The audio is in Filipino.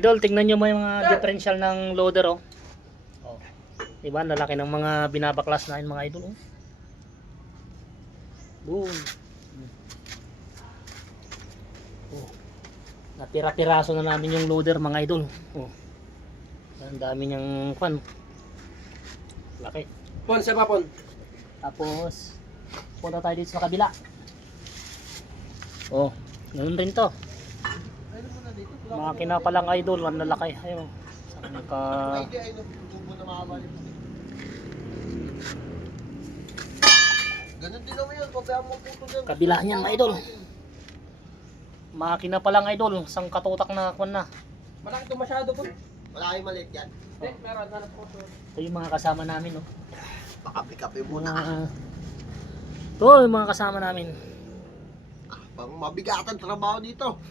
Idol, tingnan nyo mo yung mga differential ng loader, oh. Oh. Diba, lalaki ng mga binabaklas na yun, mga idol, oh. Boom. Oh. Natira-tiraso na namin yung loader, mga idol. Oh. Ang dami niyang fan. Laki. Pon, sa papon. Tapos, punta tayo dito sa kabila. Oh, ganun rin to. Makina pa lang idol, ang lalaki. Ayun. Saan ka... Ganun din naman yun, pabayaan mo puto dyan. Kabila niyan, mga idol. Makina pa lang idol, isang katutak na kwan na. Malaki ito masyado po. Wala kayong maliit yan. Meron, hanap ko. Ito yung mga kasama namin, oh. Pakapi-kapi muna. Ito yung mga kasama namin. Pang mabigatan trabaho dito.